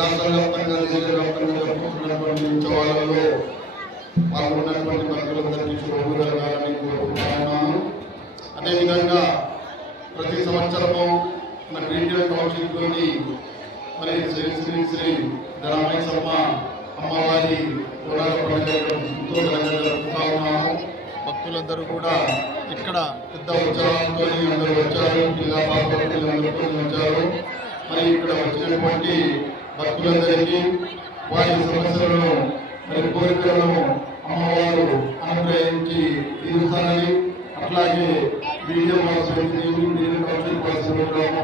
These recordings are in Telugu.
రాష్ట్ర వ్యాప్తంగా దేశ వ్యాప్తంగా జరుపుతున్నటువంటి ఉత్సవాలలో పాల్గొన్నటువంటి భక్తులందరికీ శుభోదయాలని కోరుకుంటున్నాను అదేవిధంగా ప్రతి సంవత్సరము మన ఇండియన్ కౌన్సిల్లోని మరి శ్రీ శ్రీ శ్రీ ధనమేశమ్మ అమ్మవారి ఎంతో ఘనంగా జరుపుతా భక్తులందరూ కూడా ఇక్కడ పెద్ద ఉత్సవాలతో అందరూ వచ్చారు జిల్లా పాత్ర అందరూ వచ్చారు మరి ఇక్కడ వచ్చినటువంటి భక్తులందరికీ వారి సమస్యలను మరి కోరికలను అమ్మవారు అనుగ్రహించి తీరుస్తారని అట్లాగే వీడియో కౌన్సిల్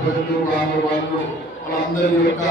ప్రజలు ఆమె వాళ్ళు వాళ్ళందరి యొక్క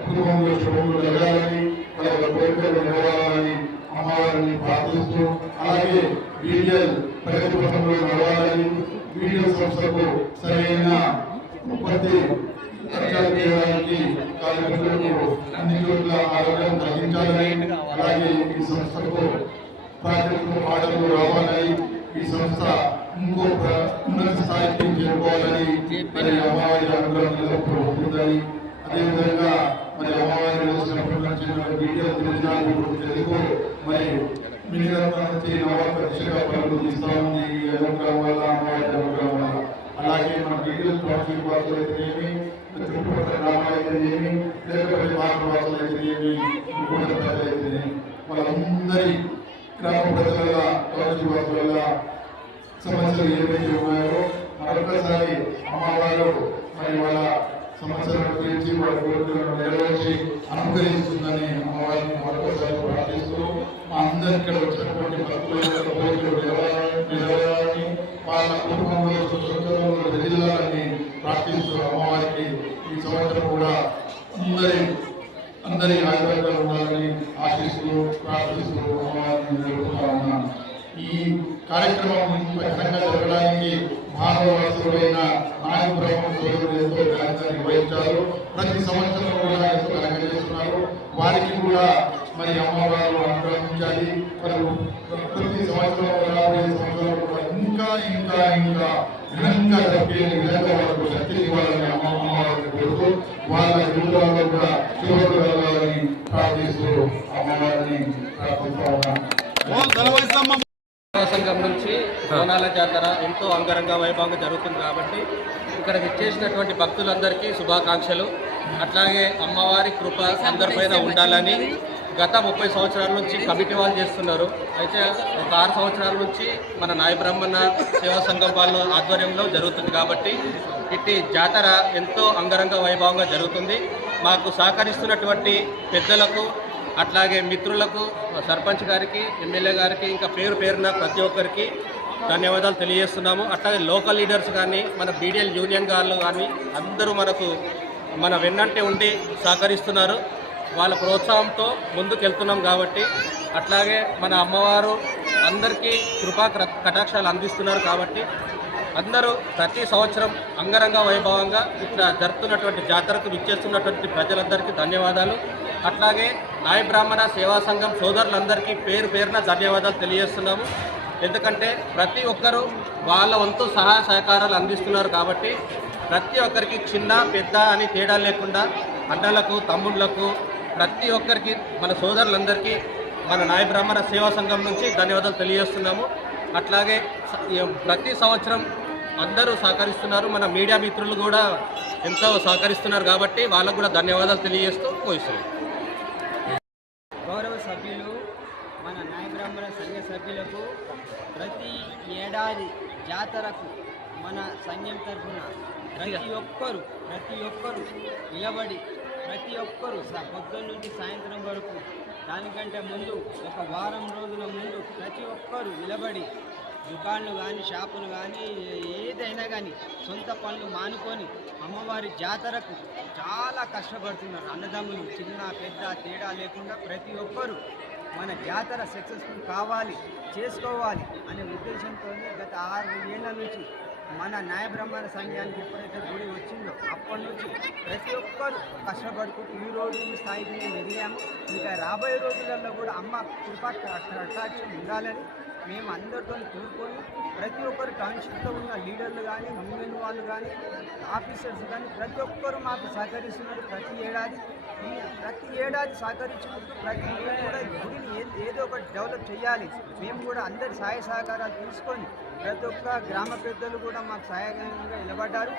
కుటుంబంలో శుభములు జరగాలని వాళ్ళ కోరికలు నిలవాలని అమ్మవారిని ప్రార్థిస్తూ అలాగే వీడియల్ ప్రగతి పథంలో నడవాలని వీడియో సంస్థకు సరైన ఉత్పత్తి ప్రచారం చేయడానికి కార్యకర్తలకు అన్ని చోట్ల ఆరోగ్యం కలిగించాలని అలాగే ఈ సంస్థకు ప్రాజెక్టు ఆర్డర్లు రావాలని ఈ సంస్థ ఇంకో ఉన్నత స్థాయికి చేరుకోవాలని మరి అమ్మవారి అనుగ్రహం ఉంటుందని అదేవిధంగా మరి అమ్మవారి వేసినప్పటి నుంచి తెలుగు మరి మినిరత్న నుంచి దిశగా పనులు తీస్తా ఉంది. ఈ అనుగ్రహం వల్ల అమ్మవారి అనుగ్రహం వల్ల. అలాగే మన వీడియో ట్రాఫిక్ వాసులు ఏమి చుట్టుపక్కల గ్రామాలు అయితేనేమి లేకపోతే మార్గ వాసులు అయితేనేమి ఇంకొక ప్రజలు అయితేనేమి వాళ్ళందరి గ్రామ ప్రజల ట్రాఫిక్ వాసుల సమస్యలు ఏవైతే ఉన్నాయో మరొకసారి అమ్మవారు మరి వాళ్ళ సమస్యల గురించి వాళ్ళ కోరికలను నెరవేర్చి అనుగ్రహిస్తుందని అమ్మవారిని మరొకసారి ప్రార్థిస్తూ మా అందరి ఇక్కడ వచ్చినటువంటి భక్తుల యొక్క కోరికలు నెరవేరాలని నెరవేరాలని వాళ్ళ కుటుంబంలో సుఖంలో వెదిలాలని ప్రార్థిస్తూ అమ్మవారికి ఈ సంవత్సరం కూడా అందరి అందరి ఆయుర్వేదాలు ఉండాలని ఆశిస్తూ ప్రార్థిస్తూ ఉన్నాను ఈ కార్యక్రమం ఇంత ఘనంగా జరగడానికి మానవవాసులైన నాయక బ్రహ్మ ఎంతో ఘనంగా నిర్వహించారు ప్రతి సంవత్సరం కూడా ఎంతో ఘనంగా చేస్తున్నారు వారికి కూడా మరి అమ్మవారు అనుగ్రహించాలి మరి ప్రతి సంవత్సరం రాబోయే సంవత్సరం కూడా ఇంకా ఇంకా ఇంకా ఘనంగా జరిపే విధంగా వాళ్ళకు శక్తిని ఇవ్వాలని అమ్మ అమ్మవారిని కోరుతూ వాళ్ళ జీవితాల్లో కూడా చివరికి వెళ్ళాలని ప్రార్థిస్తూ అమ్మవారిని ప్రార్థిస్తూ ఉన్నాను సంఘం నుంచి బోనాల జాతర ఎంతో అంగరంగ వైభవంగా జరుగుతుంది కాబట్టి ఇక్కడ విచ్చేసినటువంటి భక్తులందరికీ శుభాకాంక్షలు. అట్లాగే అమ్మవారి కృప అందరిపైన ఉండాలని గత ముప్పై సంవత్సరాల నుంచి కమిటీ వాళ్ళు చేస్తున్నారు. అయితే ఒక ఆరు సంవత్సరాల నుంచి మన నాయ బ్రాహ్మణ సేవా సంఘం వాళ్ళ ఆధ్వర్యంలో జరుగుతుంది కాబట్టి ఇట్టి జాతర ఎంతో అంగరంగ వైభవంగా జరుగుతుంది. మాకు సహకరిస్తున్నటువంటి పెద్దలకు అట్లాగే మిత్రులకు సర్పంచ్ గారికి ఎమ్మెల్యే గారికి ఇంకా పేరు పేరున ప్రతి ఒక్కరికి ధన్యవాదాలు తెలియజేస్తున్నాము. అట్లాగే లోకల్ లీడర్స్ కానీ మన బీడిఎల్ యూనియన్ గారు కానీ అందరూ మనకు మన వెన్నంటే ఉండి సహకరిస్తున్నారు. వాళ్ళ ప్రోత్సాహంతో ముందుకెళ్తున్నాం కాబట్టి అట్లాగే మన అమ్మవారు అందరికీ కృపా కటాక్షాలు అందిస్తున్నారు కాబట్టి అందరూ ప్రతి సంవత్సరం అంగరంగ వైభవంగా ఇట్లా జరుపుతున్నటువంటి జాతరకు విచ్చేస్తున్నటువంటి ప్రజలందరికీ ధన్యవాదాలు. అట్లాగే నాయ బ్రాహ్మణ సేవా సంఘం సోదరులందరికీ పేరు పేరున ధన్యవాదాలు తెలియజేస్తున్నాము. ఎందుకంటే ప్రతి ఒక్కరూ వాళ్ళ వంతు సహాయ సహకారాలు అందిస్తున్నారు కాబట్టి ప్రతి ఒక్కరికి చిన్న పెద్ద అని తేడా లేకుండా అన్నలకు తమ్ముళ్ళకు ప్రతి ఒక్కరికి మన సోదరులందరికీ మన నాయ బ్రాహ్మణ సేవా సంఘం నుంచి ధన్యవాదాలు తెలియజేస్తున్నాము. అట్లాగే ప్రతి సంవత్సరం అందరూ సహకరిస్తున్నారు. మన మీడియా మిత్రులు కూడా ఎంతో సహకరిస్తున్నారు కాబట్టి వాళ్ళకు కూడా ధన్యవాదాలు తెలియజేస్తూ పోయిస్తున్నాం గౌరవ సభ్యులు మన నాయ బ్రాహ్మణ సంఘ సభ్యులకు ప్రతి ఏడాది జాతరకు మన సంఘం తరఫున ప్రతి ఒక్కరు ప్రతి ఒక్కరు నిలబడి ప్రతి ఒక్కరూ పొద్దున్న నుంచి సాయంత్రం వరకు దానికంటే ముందు ఒక వారం రోజుల ముందు ప్రతి ఒక్కరు నిలబడి దుకాన్లు కానీ షాపులు కానీ ఏదైనా కానీ సొంత పనులు మానుకొని అమ్మవారి జాతరకు చాలా కష్టపడుతున్నారు. అన్నదమ్ములు చిన్న పెద్ద తేడా లేకుండా ప్రతి ఒక్కరు మన జాతర సక్సెస్ఫుల్ కావాలి చేసుకోవాలి అనే ఉద్దేశంతో గత ఆరు ఏళ్ళ నుంచి మన న్యాయబ్రహ్మణ సంఘానికి ఎప్పుడైతే గుడి వచ్చిందో అప్పటి నుంచి ప్రతి ఒక్కరు కష్టపడుకుంటూ ఈ రోజు ఈ స్థాయికి మేము ఎదిగాము. ఇంకా రాబోయే రోజులలో కూడా అమ్మ కృపా కటాక్షం ఉండాలని మేము అందరితో కోరుకొని ప్రతి ఒక్కరు టౌన్షిప్లో ఉన్న లీడర్లు కానీ యూనియన్ వాళ్ళు కానీ ఆఫీసర్స్ కానీ ప్రతి ఒక్కరు మాకు సహకరిస్తున్నారు ప్రతి ఏడాది. ప్రతి ఏడాది సహకరించినట్టు ప్రతి కూడా గుడిని ఏదో ఒకటి డెవలప్ చేయాలి. మేము కూడా అందరి సహాయ సహకారాలు తీసుకొని ప్రతి ఒక్క గ్రామ పెద్దలు కూడా మాకు సహాయంగా నిలబడ్డారు.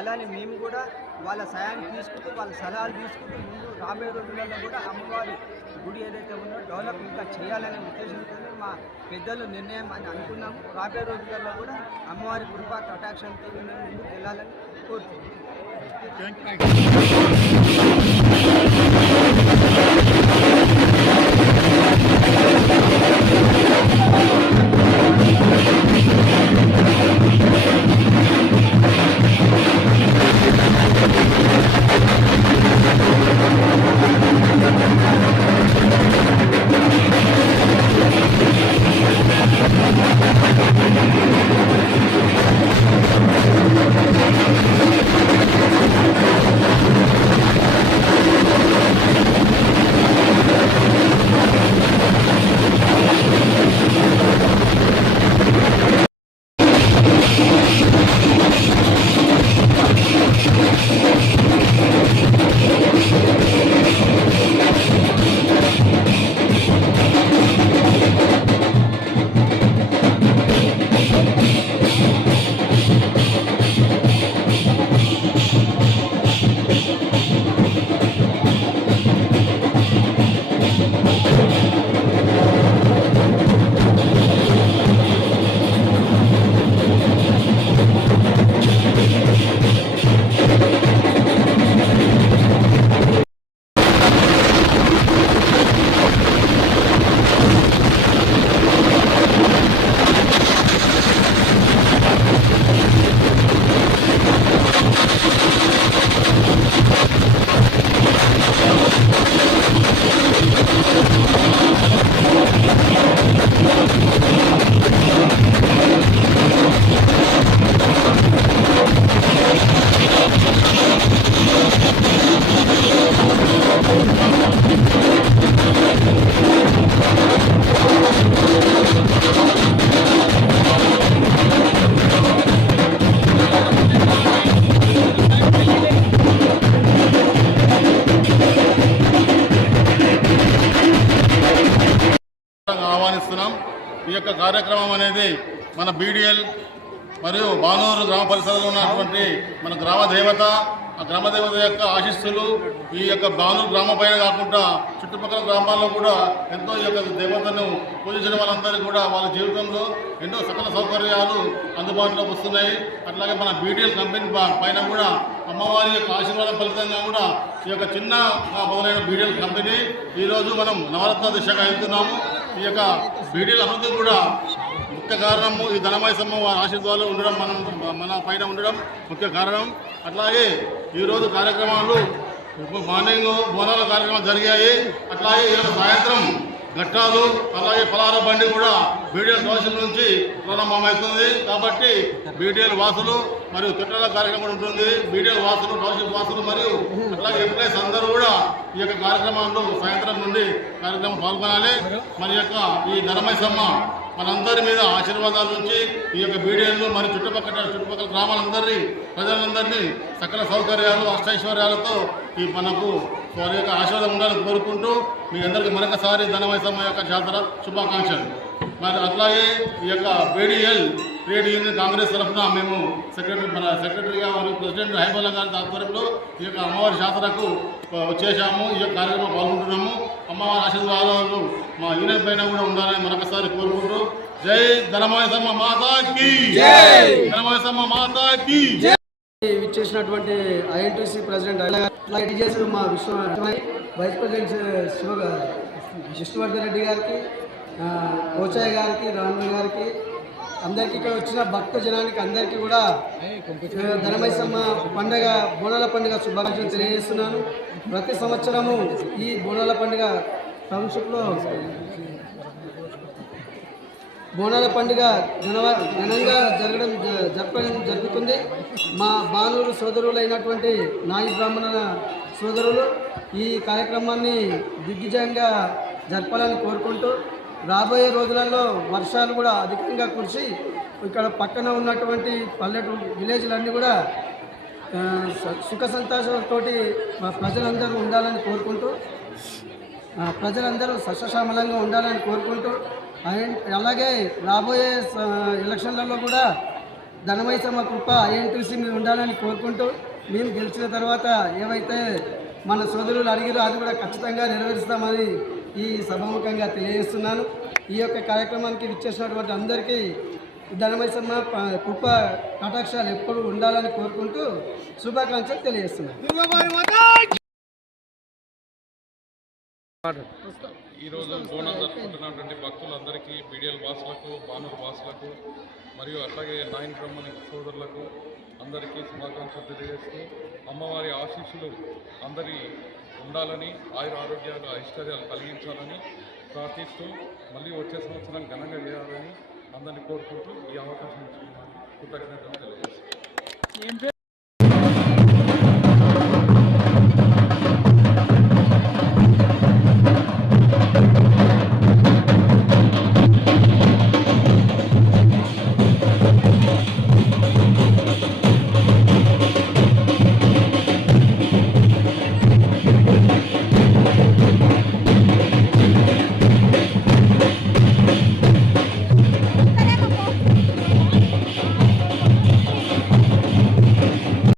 అలానే మేము కూడా వాళ్ళ సహాయాన్ని తీసుకుంటూ వాళ్ళ సలహాలు తీసుకుంటూ ముందు రాబోయే రోజులలో కూడా అమ్మవారి గుడి ఏదైతే ఉందో డెవలప్ ఇంకా చేయాలనే ఉద్దేశంతో మా పెద్దలు నిర్ణయం అని అనుకున్నాము. రాబోయే రోజులలో కూడా అమ్మవారి కృపా కటాక్షంతో మేము ముందుకు వెళ్ళాలని కోరుతున్నాము యొక్క కార్యక్రమం అనేది మన బీడిఎల్ మరియు బానూరు గ్రామ పరిసరాల్లో ఉన్నటువంటి మన గ్రామ దేవత ఆ గ్రామదేవత యొక్క ఆశిస్సులు ఈ యొక్క బానూరు గ్రామ పైన కాకుండా చుట్టుపక్కల గ్రామాల్లో కూడా ఎంతో ఈ యొక్క దేవతను పూజించడం వాళ్ళందరికీ కూడా వాళ్ళ జీవితంలో ఎన్నో సకల సౌకర్యాలు అందుబాటులోకి వస్తున్నాయి. అట్లాగే మన బీడిఎల్ కంపెనీ పైన కూడా అమ్మవారి యొక్క ఆశీర్వాదం ఫలితంగా కూడా ఈ యొక్క చిన్న మొదలైన బీడిఎల్ కంపెనీ ఈరోజు మనం నవరత్న దిశగా వెళ్తున్నాము. ఈ యొక్క బీడీల అభివృద్ధి కూడా ముఖ్య కారణము. ఈ ధనమయసమ్మ వారి ఆశీర్వాదాలు ఉండడం మనం మన పైన ఉండడం ముఖ్య కారణం. అట్లాగే ఈరోజు కార్యక్రమాలు మార్నింగ్ బోనాల కార్యక్రమాలు జరిగాయి. అట్లాగే ఈరోజు సాయంత్రం ఘట్టాలు అలాగే పలార బండి కూడా బీడీఎల్ కౌన్సిల్ నుంచి ప్రారంభమవుతుంది. కాబట్టి బీడీఎల్ వాసులు మరియు తిట్టల కార్యక్రమం ఉంటుంది. బీడీఎల్ వాసులు కౌన్సిల్ వాసులు మరియు అట్లాగే ఎంప్లాయీస్ అందరూ కూడా ఈ యొక్క కార్యక్రమంలో సాయంత్రం నుండి కార్యక్రమం పాల్గొనాలి. మరి యొక్క ఈ ధర్మసమ్మ మనందరి మీద ఆశీర్వాదాల నుంచి ఈ యొక్క బీడిఎన్లు మరి చుట్టుపక్కల చుట్టుపక్కల గ్రామాలందరినీ ప్రజలందరినీ సకల సౌకర్యాలు అష్టైశ్వర్యాలతో ఈ మనకు వారి యొక్క ఆశీర్వాదం ఉండాలని కోరుకుంటూ మీ అందరికీ మరొకసారి ధనమైసమ్మ యొక్క జాతర శుభాకాంక్షలు. మరి అట్లాగే ఈ యొక్క బీడీఎల్ ట్రేడ్ యూనియన్ కాంగ్రెస్ తరఫున మేము సెక్రటరీ మన సెక్రటరీగా మరియు ప్రెసిడెంట్ హైబల్లా గారి ఆధ్వర్యంలో ఈ యొక్క అమ్మవారి జాతరకు వచ్చేసాము ఈ యొక్క కార్యక్రమం పాల్గొంటున్నాము. అమ్మవారి ఆశీర్వాదాలు మా యూనియన్ పైన కూడా ఉండాలని మరొకసారి కోరుకుంటూ జై ధనమాయసమ్మ మాతాకి! ధనమాయసమ్మ మాతాకి! విచ్చేసినటువంటి ఐఎన్టీసీ ప్రెసిడెంట్ టీజేఎస్ మా విశ్వ వైస్ ప్రెసిడెంట్ శివ విష్ణువర్ధన్ రెడ్డి గారికి ఆ, కోచయ్య గారికి రామయ్య గారికి అందరికీ ఇక్కడ వచ్చిన భక్త జనానికి అందరికీ కూడా ధనమైసమ్మ పండగ బోనాల పండుగ శుభాకాంక్షలు తెలియజేస్తున్నాను. ప్రతి సంవత్సరము ఈ బోనాల పండుగ టౌన్షిప్లో బోనాల పండుగ ఘనంగా జరగడం జ- జరపడం జరుగుతుంది. మా బానూరు సోదరులైనటువంటి నాయి బ్రాహ్మణ సోదరులు ఈ కార్యక్రమాన్ని దిగ్విజయంగా జరపాలని కోరుకుంటూ రాబోయే రోజులలో వర్షాలు కూడా అధికంగా కురిసి ఇక్కడ పక్కన ఉన్నటువంటి పల్లెటూరు విలేజ్లన్నీ కూడా సుఖ సంతోషంతో ప్రజలందరూ ఉండాలని కోరుకుంటూ ప్రజలందరూ సస్యశ్యామలంగా ఉండాలని కోరుకుంటూ అలాగే రాబోయే ఎలక్షన్లలో కూడా ధనమైసమ్మ కృప ఐఎన్టీసీ మీద ఉండాలని కోరుకుంటూ మేము గెలిచిన తర్వాత ఏవైతే మన సోదరులు అడిగిరో అది కూడా ఖచ్చితంగా నెరవేరుస్తామని ఈ సభాముఖంగా తెలియజేస్తున్నాను. ఈ యొక్క కార్యక్రమానికి విచ్చేసినటువంటి అందరికీ ధనమైసమ్మ కృప కటాక్షాలు ఎప్పుడు ఉండాలని కోరుకుంటూ శుభాకాంక్షలు తెలియజేస్తున్నాను. ఈరోజు బోనం జరుపుకుంటున్నటువంటి భక్తులందరికీ బీడిఎల్ వాసులకు బానూరు వాసులకు మరియు అట్లాగే నాయన్ బ్రహ్మణి సోదరులకు అందరికీ శుభాకాంక్షలు తెలియజేస్తూ అమ్మవారి ఆశీస్సులు అందరి ఉండాలని ఆయుర ఆరోగ్యాలు ఐశ్వర్యాలు కలిగించాలని ప్రార్థిస్తూ మళ్ళీ వచ్చే సంవత్సరం ఘనంగా చేయాలని అందరినీ కోరుకుంటూ ఈ అవకాశం ఇచ్చిన కృతజ్ఞతలు తెలియజేస్తాను